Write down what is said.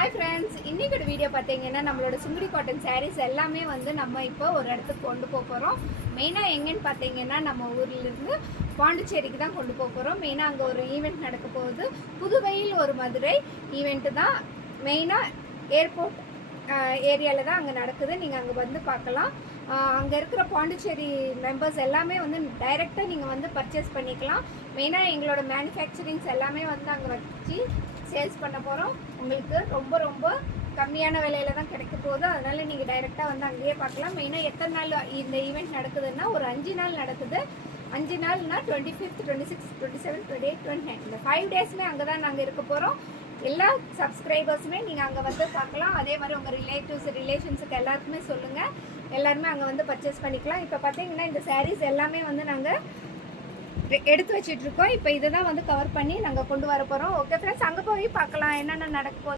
Hi friends, இன்றைக்கி video பார்த்தீங்கன்னா நம்மளோட சுங்குடி காட்டன் சாரீஸ் எல்லாமே வந்து நம்ம இப்போ ஒரு இடத்துக்கு கொண்டு போக போகிறோம். மெயினாக எங்கேன்னு பார்த்தீங்கன்னா நம்ம ஊர்லேருந்து பாண்டிச்சேரிக்கு தான் கொண்டு போக போகிறோம். மெயினாக அங்கே ஒரு ஈவெண்ட் நடக்க போகுது. புதுவையில் ஒரு மதுரை ஈவெண்ட்டு தான். மெயினாக ஏர்போர்ட் ஏரியாவில் தான் அங்கே நடக்குது. நீங்கள் அங்கே வந்து பார்க்கலாம். அங்கே இருக்கிற பாண்டிச்சேரி மெம்பர்ஸ் எல்லாமே வந்து டைரெக்டாக நீங்கள் வந்து பர்ச்சேஸ் பண்ணிக்கலாம். மெயினாக எங்களோட மேனுஃபேக்சரிங்ஸ் எல்லாமே வந்து அங்கே வச்சு சேல்ஸ் பண்ண போகிறோம். உங்களுக்கு ரொம்ப ரொம்ப கம்மியான விலையில தான் கிடைக்க போகுது. அதனால் நீங்கள் டைரெக்டாக வந்து அங்கேயே பார்க்கலாம். மெயினாக எத்தனை நாள் இந்த ஈவெண்ட் நடக்குதுன்னா ஒரு 5 நாள் நடக்குது. 5 நாள்னா 25th, 26th, 27th, 28th, 29th இந்த 5 டேஸுமே அங்கே தான் நாங்கள் இருக்க போகிறோம். எல்லா சப்ஸ்கிரைபர்ஸுமே நீங்கள் அங்கே வந்து பார்க்கலாம். அதே மாதிரி உங்கள் ரிலேஷன்ஸுக்கு எல்லாருக்குமே சொல்லுங்கள். எல்லாருமே அங்கே வந்து பர்ச்சேஸ் பண்ணிக்கலாம். இப்போ பார்த்தீங்கன்னா இந்த சாரீஸ் எல்லாமே வந்து நாங்கள் எடுத்து வச்சிட்ருக்கோம். இப்போ இதை தான் வந்து கவர் பண்ணி நாங்கள் கொண்டு வர போகிறோம். ஓகே ஃப்ரெண்ட்ஸ், அங்கே போய் பார்க்கலாம் என்னென்ன நடக்க போகுது.